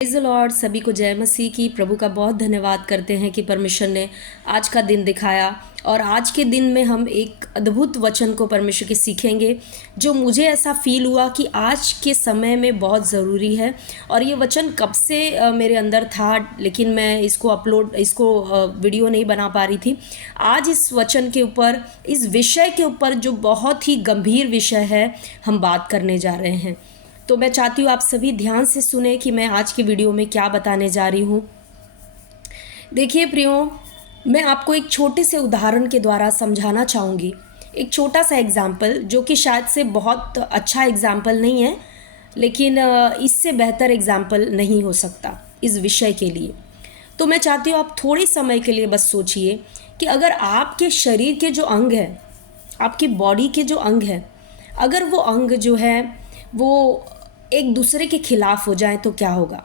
Praise the Lord. सभी को जय मसीह की। प्रभु का बहुत धन्यवाद करते हैं कि परमेश्वर ने आज का दिन दिखाया और आज के दिन में हम एक अद्भुत वचन को परमेश्वर के सीखेंगे जो मुझे ऐसा फील हुआ कि आज के समय में बहुत ज़रूरी है। और ये वचन कब से मेरे अंदर था, लेकिन मैं इसको वीडियो नहीं बना पा रही थी। आज इस वचन के ऊपर, इस विषय के ऊपर जो बहुत ही गंभीर विषय है, हम बात करने जा रहे हैं। तो मैं चाहती हूँ आप सभी ध्यान से सुने कि मैं आज की वीडियो में क्या बताने जा रही हूँ। देखिए प्रियो, मैं आपको एक छोटे से उदाहरण के द्वारा समझाना चाहूँगी। एक छोटा सा एग्जाम्पल जो कि शायद से बहुत अच्छा एग्जाम्पल नहीं है, लेकिन इससे बेहतर एग्जाम्पल नहीं हो सकता इस विषय के लिए। तो मैं चाहती हूँ आप थोड़े समय के लिए बस सोचिए कि अगर आपके शरीर के जो अंग हैं, आपकी बॉडी के जो अंग हैं, अगर वो अंग जो है वो एक दूसरे के खिलाफ हो जाए तो क्या होगा।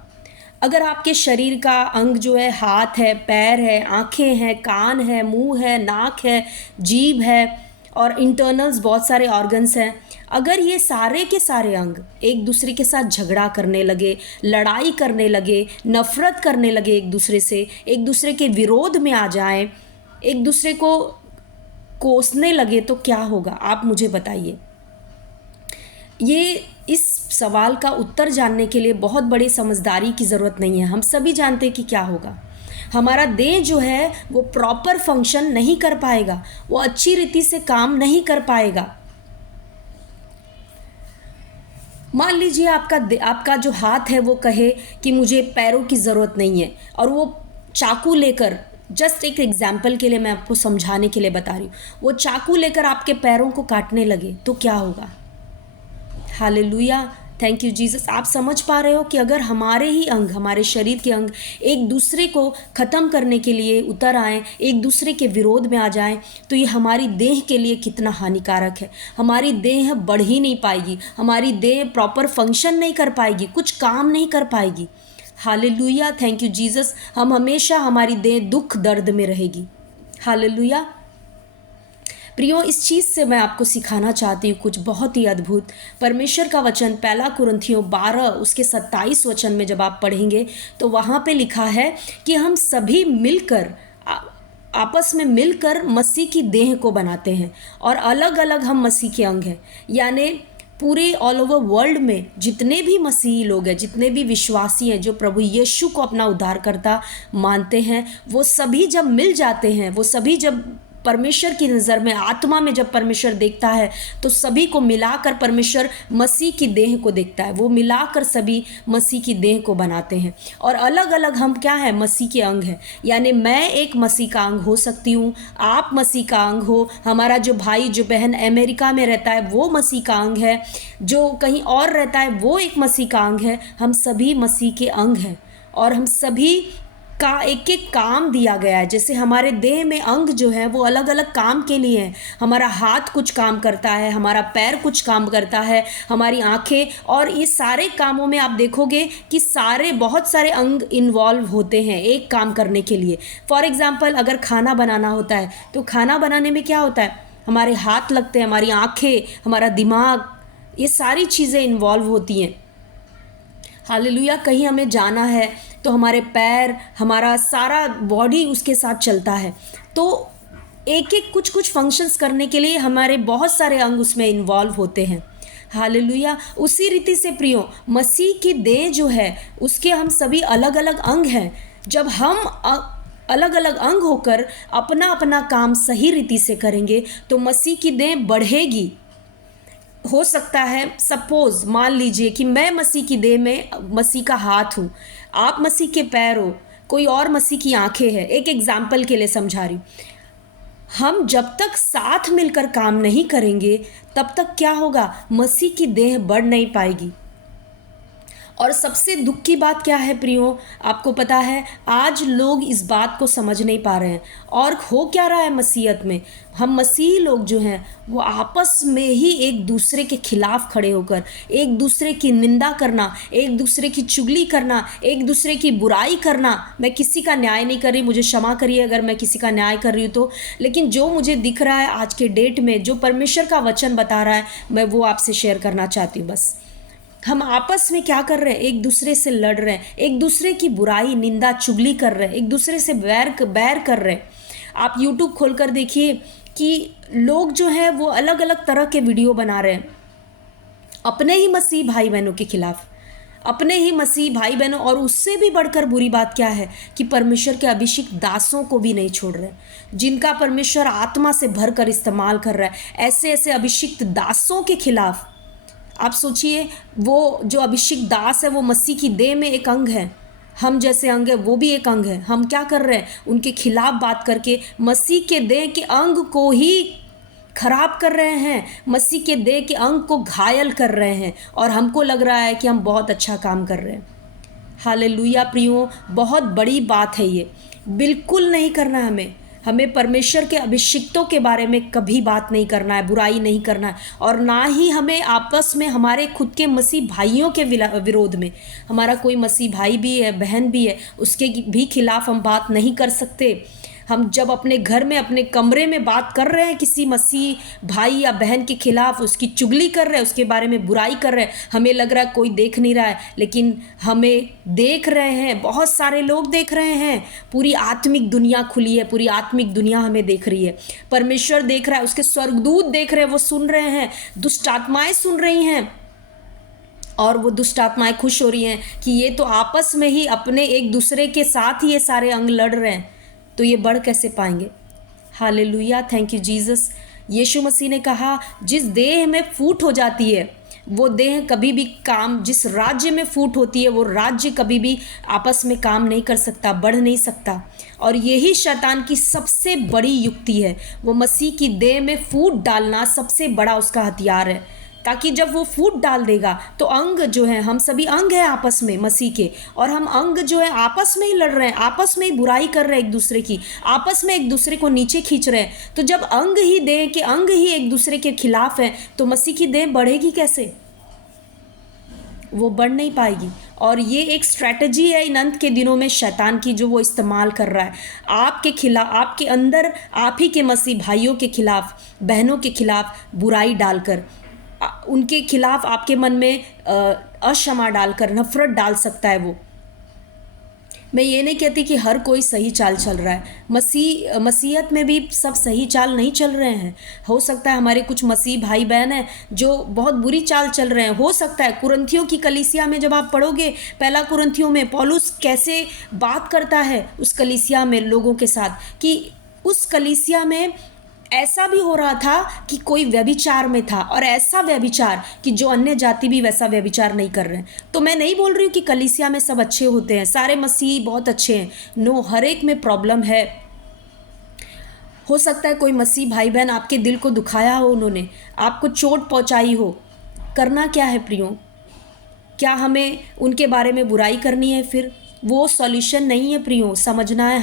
अगर आपके शरीर का अंग जो है, हाथ है, पैर है, आँखें हैं, कान है, मुंह है, नाक है, जीभ है और इंटरनल्स बहुत सारे ऑर्गन्स हैं, अगर ये सारे के सारे अंग एक दूसरे के साथ झगड़ा करने लगे, लड़ाई करने लगे, नफरत करने लगे, एक दूसरे के विरोध में आ जाएं, एक दूसरे को कोसने लगे तो क्या होगा, आप मुझे बताइए। ये इस सवाल का उत्तर जानने के लिए बहुत बड़ी समझदारी की ज़रूरत नहीं है। हम सभी जानते हैं कि क्या होगा। हमारा देह जो है वो प्रॉपर फंक्शन नहीं कर पाएगा, वो अच्छी रीति से काम नहीं कर पाएगा। मान लीजिए आपका जो हाथ है वो कहे कि मुझे पैरों की ज़रूरत नहीं है, और वो चाकू लेकर, जस्ट एक एग्जाम्पल के लिए मैं आपको समझाने के लिए बता रही हूँ, वो चाकू लेकर आपके पैरों को काटने लगे तो क्या होगा। Hallelujah, thank you Jesus. आप समझ पा रहे हो कि अगर हमारे ही अंग, हमारे शरीर के अंग एक दूसरे को ख़त्म करने के लिए उतर आएँ, एक दूसरे के विरोध में आ जाएं, तो ये हमारी देह के लिए कितना हानिकारक है। हमारी देह बढ़ ही नहीं पाएगी, हमारी देह प्रॉपर फंक्शन नहीं कर पाएगी, कुछ काम नहीं कर पाएगी। Hallelujah, thank you Jesus. हम हमेशा, हमारी देह दुख दर्द में रहेगी। हालेलुया प्रियो, इस चीज़ से मैं आपको सिखाना चाहती हूँ कुछ बहुत ही अद्भुत। परमेश्वर का वचन 1 कुरिन्थियों 12 उसके 27 वचन में जब आप पढ़ेंगे तो वहाँ पे लिखा है कि हम सभी मिलकर, आपस में मिलकर मसीह की देह को बनाते हैं, और अलग अलग हम मसीह के अंग हैं। यानी पूरे ऑल ओवर वर्ल्ड में जितने भी मसीही लोग हैं, जितने भी विश्वासी हैं जो प्रभु यीशु को अपना उद्धारकर्ता मानते हैं, वो सभी जब मिल जाते हैं, वो सभी जब परमेश्वर की नज़र में, आत्मा में जब परमेश्वर देखता है तो सभी को मिलाकर परमेश्वर मसीह की देह को देखता है। वो मिलाकर सभी मसीह की देह को बनाते हैं, और अलग अलग हम क्या है, मसीह के अंग हैं। यानी मैं एक मसीह का अंग हो सकती हूँ, आप मसीह का अंग हो, हमारा जो भाई जो बहन अमेरिका में रहता है वो मसीह का अंग है, जो कहीं और रहता है वो एक मसीह का अंग है। हम सभी मसीह के अंग हैं, और हम सभी का एक एक काम दिया गया है। जैसे हमारे देह में अंग जो है वो अलग अलग काम के लिए हैं। हमारा हाथ कुछ काम करता है, हमारा पैर कुछ काम करता है, हमारी आंखें, और ये सारे कामों में आप देखोगे कि बहुत सारे अंग इन्वॉल्व होते हैं एक काम करने के लिए। फॉर एग्जाम्पल, अगर खाना बनाना होता है तो खाना बनाने में क्या होता है, हमारे हाथ लगते हैं, हमारी आंखें, हमारा दिमाग, ये सारी चीज़ें इन्वॉल्व होती हैं। हालेलुया, कहीं हमें जाना है तो हमारे पैर, हमारा सारा बॉडी उसके साथ चलता है। तो एक एक कुछ फंक्शंस करने के लिए हमारे बहुत सारे अंग उसमें इन्वॉल्व होते हैं। हालेलुया, उसी रीति से प्रियो, मसीह की देह जो है उसके हम सभी अलग अलग अंग हैं। जब हम अलग अलग अंग होकर अपना अपना काम सही रीति से करेंगे तो मसीह की देह बढ़ेगी। हो सकता है, सपोज मान लीजिए कि मैं मसीह की देह में मसीह का हाथ हूँ, आप मसीह के पैर हो, कोई और मसीह की आंखें हैं। एक एग्जाम्पल के लिए समझा रही हूँ। हम जब तक साथ मिलकर काम नहीं करेंगे तब तक क्या होगा, मसीह की देह बढ़ नहीं पाएगी। और सबसे दुख की बात क्या है प्रियो, आपको पता है, आज लोग इस बात को समझ नहीं पा रहे हैं। और हो क्या रहा है मसीहत में, हम मसीही लोग जो हैं वो आपस में ही एक दूसरे के खिलाफ खड़े होकर एक दूसरे की निंदा करना, एक दूसरे की चुगली करना, एक दूसरे की बुराई करना। मैं किसी का न्याय नहीं कर रही, मुझे क्षमा करिए अगर मैं किसी का न्याय कर रही हूँ तो, लेकिन जो मुझे दिख रहा है आज के डेट में, जो परमेश्वर का वचन बता रहा है, मैं वो आपसे शेयर करना चाहती हूँ बस। हम आपस में क्या कर रहे हैं, एक दूसरे से लड़ रहे हैं, एक दूसरे की बुराई निंदा चुगली कर रहे हैं, एक दूसरे से बैर कर रहे हैं। आप यूट्यूब खोलकर देखिए कि लोग जो हैं वो अलग अलग तरह के वीडियो बना रहे हैं अपने ही मसीह भाई बहनों के खिलाफ, अपने ही मसीह भाई बहनों। और उससे भी बढ़कर बुरी बात क्या है कि परमेश्वर के अभिषिक्त दासों को भी नहीं छोड़ रहे, जिनका परमेश्वर आत्मा से भरकर इस्तेमाल कर रहा है। ऐसे ऐसे अभिषिक्त दासों के खिलाफ आप सोचिए, वो जो अभिषिक्त दास है वो मसीह की देह में एक अंग है, हम जैसे अंग है वो भी एक अंग है। हम क्या कर रहे हैं, उनके खिलाफ बात करके मसीह के देह के अंग को ही खराब कर रहे हैं, मसीह के देह के अंग को घायल कर रहे हैं, और हमको लग रहा है कि हम बहुत अच्छा काम कर रहे हैं। हालेलुया प्रियो, बहुत बड़ी बात है ये, बिल्कुल नहीं करना हमें परमेश्वर के अभिषिक्तों के बारे में कभी बात नहीं करना है, बुराई नहीं करना है, और ना ही हमें आपस में हमारे खुद के मसीह भाइयों के विरोध में, हमारा कोई मसीह भाई भी है, बहन भी है, उसके भी खिलाफ हम बात नहीं कर सकते। हम जब अपने घर में अपने कमरे में बात कर रहे हैं किसी मसीह भाई या बहन के खिलाफ, उसकी चुगली कर रहे हैं, उसके बारे में बुराई कर रहे हैं, हमें लग रहा है कोई देख नहीं रहा है, लेकिन हमें देख रहे हैं, बहुत सारे लोग देख रहे हैं। पूरी आत्मिक दुनिया खुली है, पूरी आत्मिक दुनिया हमें देख रही है, परमेश्वर देख रहा है, उसके स्वर्गदूत देख रहे हैं, वो सुन रहे हैं, दुष्ट आत्माएं सुन रही हैं, और वो दुष्ट आत्माएं खुश हो रही हैं कि ये तो आपस में ही अपने एक दूसरे के साथ ही ये सारे अंग लड़ रहे हैं, तो ये बढ़ कैसे पाएंगे। Hallelujah, thank you Jesus. यीशु मसीह ने कहा जिस देह में फूट हो जाती है वो देह कभी भी काम, जिस राज्य में फूट होती है वो राज्य कभी भी आपस में काम नहीं कर सकता, बढ़ नहीं सकता। और यही शैतान की सबसे बड़ी युक्ति है, वो मसीह की देह में फूट डालना सबसे बड़ा उसका हथियार है, ताकि जब वो फूट डाल देगा तो अंग जो है, हम सभी अंग हैं आपस में मसीह के, और हम अंग जो है आपस में ही लड़ रहे हैं, आपस में ही बुराई कर रहे हैं एक दूसरे की, आपस में एक दूसरे को नीचे खींच रहे हैं। तो जब अंग ही देह के अंग ही एक दूसरे के खिलाफ हैं तो मसीह की देह बढ़ेगी कैसे, वो बढ़ नहीं पाएगी। और ये एक स्ट्रैटेजी है इन अंत के दिनों में शैतान की, जो वो इस्तेमाल कर रहा है आपके खिलाफ, आपके अंदर आप ही के मसीह भाइयों के खिलाफ, बहनों के खिलाफ बुराई डालकर, उनके खिलाफ आपके मन में अक्षमा डालकर नफरत डाल सकता है वो। मैं ये नहीं कहती कि हर कोई सही चाल चल रहा है, मसीहत में भी सब सही चाल नहीं चल रहे हैं। हो सकता है हमारे कुछ मसीह भाई बहन हैं जो बहुत बुरी चाल चल रहे हैं। हो सकता है कुरिन्थियों की कलीसिया में जब आप पढ़ोगे, पहला कुरिन्थियों में पौलुस कैसे बात करता है उस कलीसिया में लोगों के साथ, कि उस कलीसिया में ऐसा भी हो रहा था कि कोई व्यभिचार में था, और ऐसा व्यभिचार कि जो अन्य जाति भी वैसा व्यभिचार नहीं कर रहे हैं। तो मैं नहीं बोल रही हूँ कि कलीसिया में सब अच्छे होते हैं, सारे मसीह बहुत अच्छे हैं, नो, हर एक में प्रॉब्लम है। हो सकता है कोई मसीह भाई बहन आपके दिल को दुखाया हो, उन्होंने आपको चोट पहुँचाई हो। करना क्या है प्रियो, क्या हमें उनके बारे में बुराई करनी है? फिर वो सॉल्यूशन नहीं है प्रियो, समझना है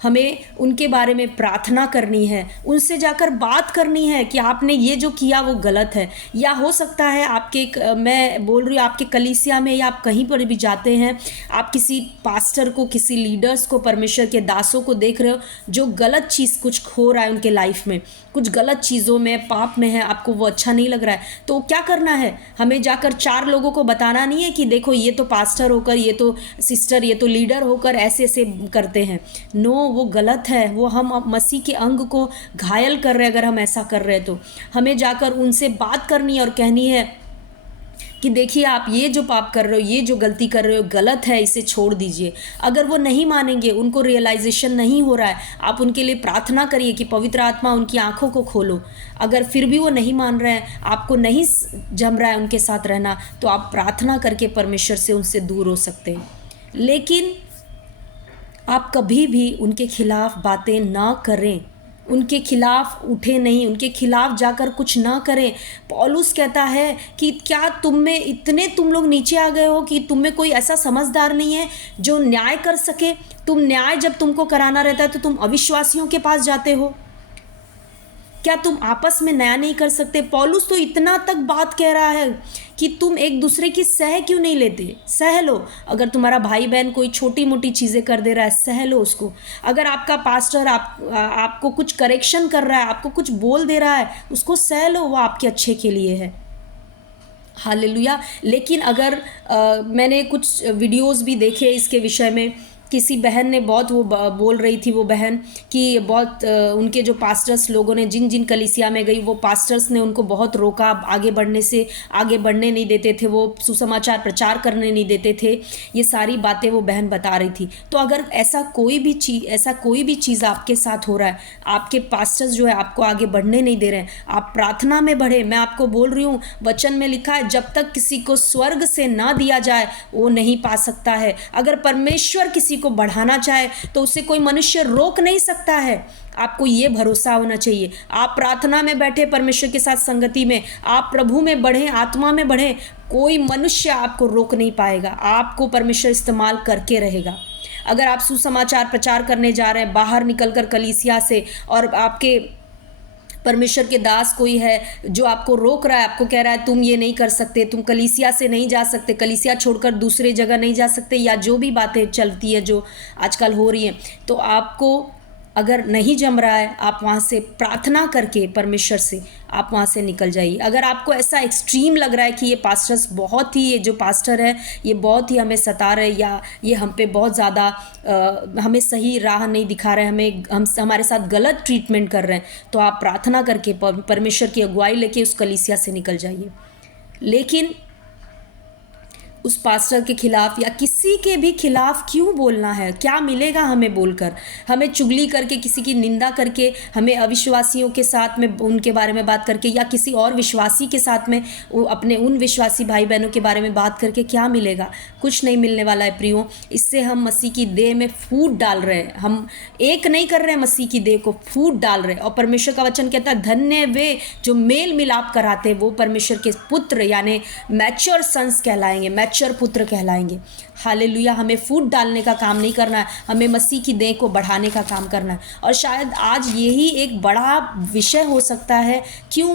हमें उनके बारे में प्रार्थना करनी है, उनसे जाकर बात करनी है कि आपने ये जो किया वो गलत है। या हो सकता है आपके, मैं बोल रही हूँ आपके कलीसिया में या आप कहीं पर भी जाते हैं, आप किसी पास्टर को, किसी लीडर्स को, परमेश्वर के दासों को देख रहे हो जो गलत चीज़ कुछ हो रहा है उनके लाइफ में, कुछ गलत चीज़ों में, पाप में है, आपको वो अच्छा नहीं लग रहा है, तो क्या करना है? हमें जाकर 4 लोगों को बताना नहीं है कि देखो ये तो पास्टर होकर, ये तो सिस्टर, ये तो लीडर होकर ऐसे ऐसे करते हैं। नो, वो गलत है, वो हम मसीह के अंग को घायल कर रहे हैं। अगर हम ऐसा कर रहे हैं तो हमें जाकर उनसे बात करनी है और कहनी है कि देखिए आप ये जो पाप कर रहे हो, ये जो गलती कर रहे हो गलत है, इसे छोड़ दीजिए। अगर वो नहीं मानेंगे, उनको रियलाइजेशन नहीं हो रहा है, आप उनके लिए प्रार्थना करिए कि पवित्र आत्मा उनकी आंखों को खोलो। अगर फिर भी वो नहीं मान रहे हैं, आपको नहीं जम रहा है उनके साथ रहना, तो आप प्रार्थना करके परमेश्वर से उनसे दूर हो सकते हैं। लेकिन आप कभी भी उनके खिलाफ बातें ना करें, उनके खिलाफ उठे नहीं, उनके खिलाफ जाकर कुछ ना करें। पौलुस कहता है कि क्या तुम में इतने तुम लोग नीचे आ गए हो कि तुम में कोई ऐसा समझदार नहीं है जो न्याय कर सके? तुम न्याय जब तुमको कराना रहता है तो तुम अविश्वासियों के पास जाते हो। क्या तुम आपस में न्याय नहीं कर सकते? पौलुस तो इतना तक बात कह रहा है कि तुम एक दूसरे की सह क्यों नहीं लेते? सह लो। अगर तुम्हारा भाई बहन कोई छोटी मोटी चीज़ें कर दे रहा है, सह लो उसको। अगर आपका पास्टर आपको कुछ करेक्शन कर रहा है, आपको कुछ बोल दे रहा है, उसको सह लो, वो आपके अच्छे के लिए है। हालेलुया। लेकिन अगर मैंने कुछ वीडियोस भी देखे इसके विषय में, किसी बहन ने बहुत वो बोल रही थी, वो बहन कि बहुत उनके जो पास्टर्स लोगों ने जिन जिन कलीसिया में गई, वो पास्टर्स ने उनको बहुत रोका, आगे बढ़ने से आगे बढ़ने नहीं देते थे, वो सुसमाचार प्रचार करने नहीं देते थे। ये सारी बातें वो बहन बता रही थी। तो अगर ऐसा कोई भी चीज़ आपके साथ हो रहा है, आपके पास्टर्स जो है आपको आगे बढ़ने नहीं दे रहे हैं, आप प्रार्थना में बढ़े। मैं आपको बोल रही हूँ, वचन में लिखा है, जब तक किसी को स्वर्ग से ना दिया जाए वो नहीं पा सकता है। अगर परमेश्वर किसी को बढ़ाना चाहे तो उसे कोई मनुष्य रोक नहीं सकता है। आपको ये भरोसा होना चाहिए। आप प्रार्थना में बैठे, परमेश्वर के साथ संगति में, आप प्रभु में बढ़ें, आत्मा में बढ़ें, कोई मनुष्य आपको रोक नहीं पाएगा। आपको परमेश्वर इस्तेमाल करके रहेगा। अगर आप सुसमाचार प्रचार करने जा रहे हैं बाहर निकलकर कलीसिया से, और आपके परमेश्वर के दास कोई है जो आपको रोक रहा है, आपको कह रहा है तुम ये नहीं कर सकते, तुम कलीसिया से नहीं जा सकते, कलीसिया छोड़कर दूसरे जगह नहीं जा सकते, या जो भी बातें चलती है जो आजकल हो रही हैं, तो आपको अगर नहीं जम रहा है, आप वहाँ से प्रार्थना करके परमेश्वर से आप वहाँ से निकल जाइए। अगर आपको ऐसा एक्सट्रीम लग रहा है कि ये पास्टर्स बहुत ही, ये जो पास्टर है ये बहुत ही हमें सता रहे, या ये हम पे बहुत ज़्यादा हमें सही राह नहीं दिखा रहे, हमारे साथ गलत ट्रीटमेंट कर रहे हैं, तो आप प्रार्थना करके परमेश्वर की अगुवाई लेके उस कलीसिया से निकल जाइए। लेकिन उस पास्टर के खिलाफ या किसी के भी खिलाफ क्यों बोलना है? क्या मिलेगा हमें बोलकर? हमें चुगली करके, किसी की निंदा करके, हमें अविश्वासियों के साथ में उनके बारे में बात करके, या किसी और विश्वासी के साथ में अपने उन विश्वासी भाई बहनों के बारे में बात करके क्या मिलेगा? कुछ नहीं मिलने वाला है प्रियो। इससे हम मसीह की देह में फूट डाल रहे हैं, हम एक नहीं कर रहे हैं, मसीह की देह को फूट डाल रहे हैं। और परमेश्वर का वचन कहता है, धन्य वे जो मेल मिलाप कराते हैं, वो परमेश्वर के पुत्र यानी मैच्योर सन्स कहलाएंगे, मैच्योर पुत्र कहलाएंगे। हालेलुया। हमें फूट डालने का काम नहीं करना है, हमें मसीह की देह को बढ़ाने का काम करना है। और शायद आज यही एक बड़ा विषय हो सकता है, क्यों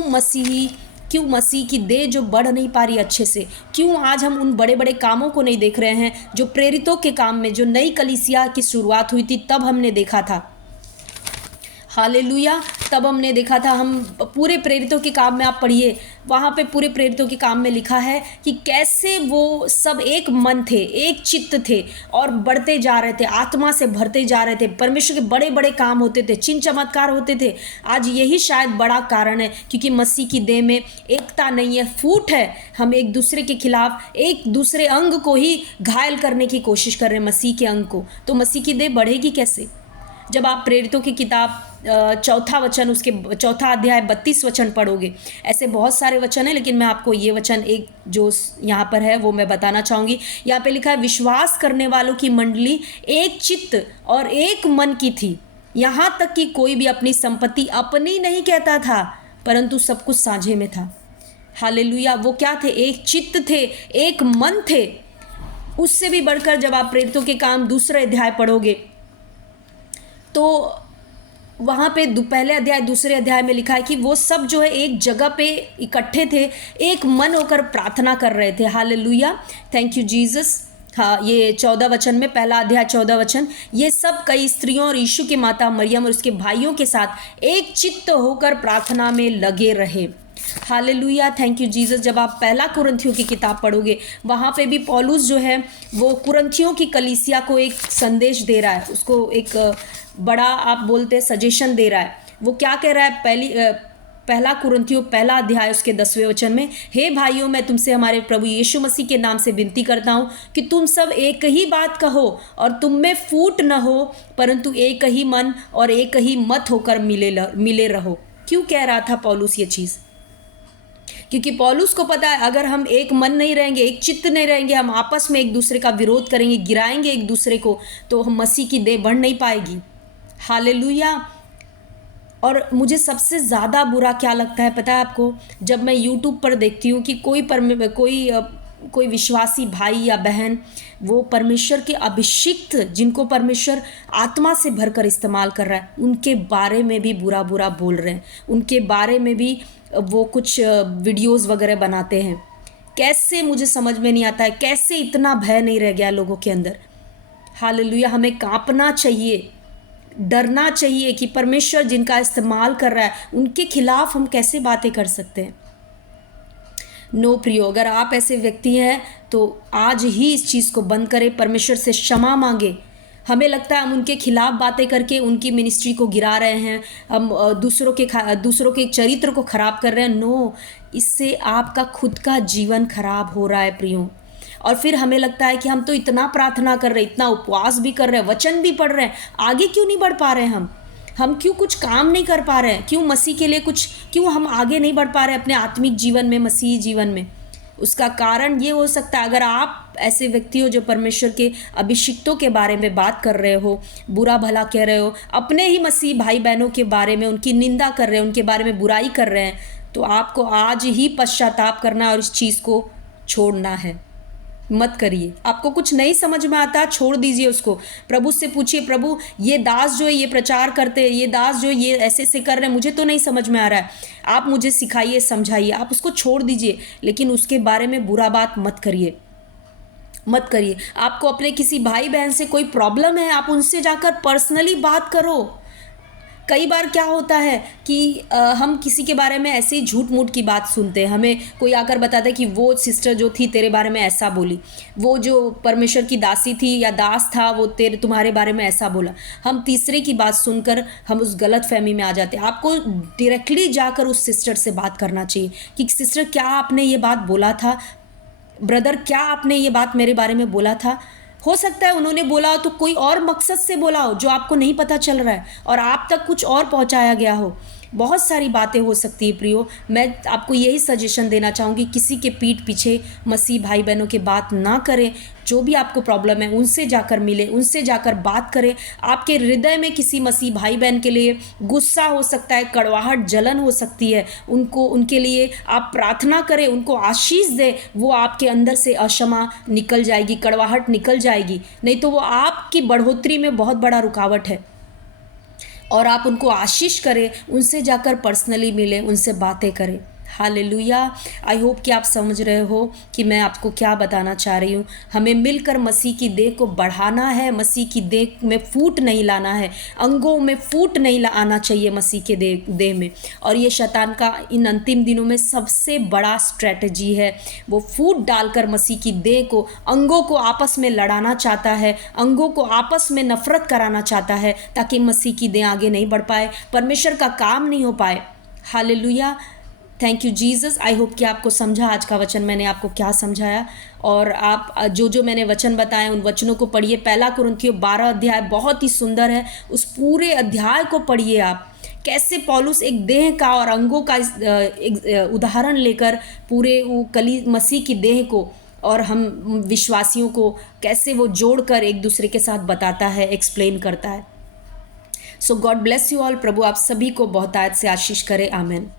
मसीह की देह जो बढ़ नहीं पा रही अच्छे से, क्यों आज हम उन बड़े बड़े कामों को नहीं देख रहे हैं जो प्रेरितों के काम में, जो नई कलीसिया की शुरुआत हुई थी तब हमने देखा था। हालेलुया। तब हमने देखा था, हम पूरे प्रेरितों के काम में आप पढ़िए, वहाँ पे पूरे प्रेरितों के काम में लिखा है कि कैसे वो सब एक मन थे, एक चित्त थे, और बढ़ते जा रहे थे, आत्मा से भरते जा रहे थे। परमेश्वर के बड़े बड़े काम होते थे, चिन्ह चमत्कार होते थे। आज यही शायद बड़ा कारण है, क्योंकि मसीह की देह में एकता नहीं है, फूट है। हम एक दूसरे के खिलाफ एक दूसरे अंग को ही घायल करने की कोशिश कर रहे हैं, मसीह के अंग को। तो मसीह की देह बढ़ेगी कैसे? जब आप प्रेरितों की किताब चौथा वचन, उसके चौथा अध्याय 32 वचन पढ़ोगे, ऐसे बहुत सारे वचन हैं, लेकिन मैं आपको ये वचन एक जो यहाँ पर है वो मैं बताना चाहूँगी। यहाँ पे लिखा है, विश्वास करने वालों की मंडली एक चित्त और एक मन की थी, यहाँ तक कि कोई भी अपनी संपत्ति अपनी नहीं कहता था, परंतु सब कुछ साझे में था। हालेलुया। वो क्या थे? एक चित्त थे, एक मन थे। उससे भी बढ़कर जब आप प्रेरितों के काम दूसरे अध्याय पढ़ोगे तो वहाँ पे पहले अध्याय दूसरे अध्याय में लिखा है कि वो सब जो है एक जगह पे इकट्ठे थे, एक मन होकर प्रार्थना कर रहे थे। Hallelujah, thank you Jesus. हाँ, ये 14 वचन में, पहला अध्याय 14 वचन, ये सब कई स्त्रियों और यीशु की माता मरियम और उसके भाइयों के साथ एक चित्त होकर प्रार्थना में लगे रहे। Hallelujah, thank you Jesus. जब आप पहला कुरिन्थियों की किताब पढ़ोगे, वहाँ पे भी पौलुस जो है वो कुरिन्थियों की कलीसिया को एक संदेश दे रहा है, उसको एक बड़ा आप बोलते हैं सजेशन दे रहा है। वो क्या कह रहा है? पहला कुरिन्थियों पहला अध्याय उसके 10वें वचन में, हे भाइयों, मैं तुमसे हमारे प्रभु यीशु मसीह के नाम से विनती करता हूँ कि तुम सब एक ही बात कहो और तुम में फूट न हो, परंतु एक ही मन और एक ही मत होकर मिले रहो। क्यों कह रहा था पौलुस ये चीज़? क्योंकि पौलुस को पता है, अगर हम एक मन नहीं रहेंगे, एक चित्त नहीं रहेंगे, हम आपस में एक दूसरे का विरोध करेंगे, गिराएंगे एक दूसरे को, तो हम मसीह की देह बढ़ नहीं पाएगी। हालेलुया। और मुझे सबसे ज़्यादा बुरा क्या लगता है पता है आपको? जब मैं यूट्यूब पर देखती हूँ कि कोई विश्वासी भाई या बहन, वो परमेश्वर के अभिषिक्त, जिनको परमेश्वर आत्मा से भरकर इस्तेमाल कर रहा है, उनके बारे में भी बुरा बुरा बोल रहे हैं, उनके बारे में भी वो कुछ वीडियोस वगैरह बनाते हैं। कैसे, मुझे समझ में नहीं आता है, कैसे इतना भय नहीं रह गया लोगों के अंदर। हालेलुया। हमें कांपना चाहिए, डरना चाहिए कि परमेश्वर जिनका इस्तेमाल कर रहा है उनके खिलाफ हम कैसे बातें कर सकते हैं। नो प्रियो, अगर आप ऐसे व्यक्ति हैं तो आज ही इस चीज़ को बंद करें, परमेश्वर से क्षमा मांगे। हमें लगता है हम उनके खिलाफ बातें करके उनकी मिनिस्ट्री को गिरा रहे हैं, हम दूसरों के चरित्र को खराब कर रहे हैं। नो, इससे आपका खुद का जीवन खराब हो रहा है प्रियो। और फिर हमें लगता है कि हम तो इतना प्रार्थना कर रहे हैं, इतना उपवास भी कर रहे हैं, वचन भी पढ़ रहे हैं, आगे क्यों नहीं बढ़ पा रहे हैं हम क्यों कुछ काम नहीं कर पा रहे हैं, क्यों मसीह के लिए कुछ, क्यों हम आगे नहीं बढ़ पा रहे हैं अपने आत्मिक जीवन में, मसीही जीवन में। उसका कारण ये हो सकता है, अगर आप ऐसे व्यक्ति हो जो परमेश्वर के अभिषिक्तों के बारे में बात कर रहे हो, बुरा भला कह रहे हो, अपने ही मसीह भाई बहनों के बारे में उनकी निंदा कर रहे हैं, उनके बारे में बुराई कर रहे हैं, तो आपको आज ही पश्चाताप करना है और इस चीज़ को छोड़ना है। मत करिए। आपको कुछ नहीं समझ में आता, छोड़ दीजिए उसको। प्रभु से पूछिए, प्रभु ये दास जो है ये प्रचार करते हैं, ये दास जो है ये ऐसे ऐसे कर रहे हैं, मुझे तो नहीं समझ में आ रहा है, आप मुझे सिखाइए, समझाइए। आप उसको छोड़ दीजिए, लेकिन उसके बारे में बुरा बात मत करिए, मत करिए। आपको अपने किसी भाई बहन से कोई प्रॉब्लम है, आप उनसे जाकर पर्सनली बात करो। कई बार क्या होता है कि हम किसी के बारे में ऐसे ही झूठ मूठ की बात सुनते हैं, हमें कोई आकर बताता है कि वो सिस्टर जो थी तेरे बारे में ऐसा बोली, वो जो परमेश्वर की दासी थी या दास था वो तुम्हारे बारे में ऐसा बोला। हम तीसरे की बात सुनकर हम उस गलत फहमी में आ जाते हैं। आपको डायरेक्टली जाकर उस सिस्टर से बात करना चाहिए कि सिस्टर क्या आपने ये बात बोला था, ब्रदर क्या आपने ये बात मेरे बारे में बोला था। हो सकता है उन्होंने बोला हो तो कोई और मकसद से बोला हो जो आपको नहीं पता चल रहा है और आप तक कुछ और पहुंचाया गया हो। बहुत सारी बातें हो सकती है प्रियो। मैं आपको यही सजेशन देना चाहूँगी, किसी के पीठ पीछे मसीह भाई बहनों की बात ना करें। जो भी आपको प्रॉब्लम है उनसे जाकर मिले, उनसे जाकर बात करें। आपके हृदय में किसी मसीह भाई बहन के लिए गुस्सा हो सकता है, कड़वाहट, जलन हो सकती है, उनके लिए आप प्रार्थना करें, उनको आशीष दें, वो आपके अंदर से अक्षमा निकल जाएगी, कड़वाहट निकल जाएगी। नहीं तो वो आपकी बढ़ोतरी में बहुत बड़ा रुकावट है। और आप उनको आशीष करें, उनसे जाकर पर्सनली मिलें, उनसे बातें करें। हालेलुया। आई होप कि आप समझ रहे हो कि मैं आपको क्या बताना चाह रही हूँ। हमें मिलकर मसीह की देह को बढ़ाना है, मसीह की देह में फूट नहीं लाना है, अंगों में फूट नहीं आना चाहिए मसीह के देह में। और ये शैतान का इन अंतिम दिनों में सबसे बड़ा स्ट्रैटेजी है। वो फूट डालकर मसीह की देह को, अंगों को आपस में लड़ाना चाहता है, अंगों को आपस में नफरत कराना चाहता है, ताकि मसीह की देह आगे नहीं बढ़ पाए, परमेश्वर का काम नहीं हो पाए। Hallelujah. Thank you Jesus. I hope कि आपको समझा आज का वचन मैंने आपको क्या समझाया। और आप जो मैंने वचन बताए उन वचनों को पढ़िए। 1 कुरिन्थियों 12 अध्याय बहुत ही सुंदर है, उस पूरे अध्याय को पढ़िए आप। कैसे पौलुस एक देह का और अंगों का एक उदाहरण लेकर पूरे वो मसीह की देह को और हम विश्वासियों को कैसे वो जोड़कर एक दूसरे के साथ बताता है, एक्सप्लेन करता है। सो गॉड ब्लेस यू ऑल। प्रभु आप सभी को बहुतायत से आशीष करे। आमीन।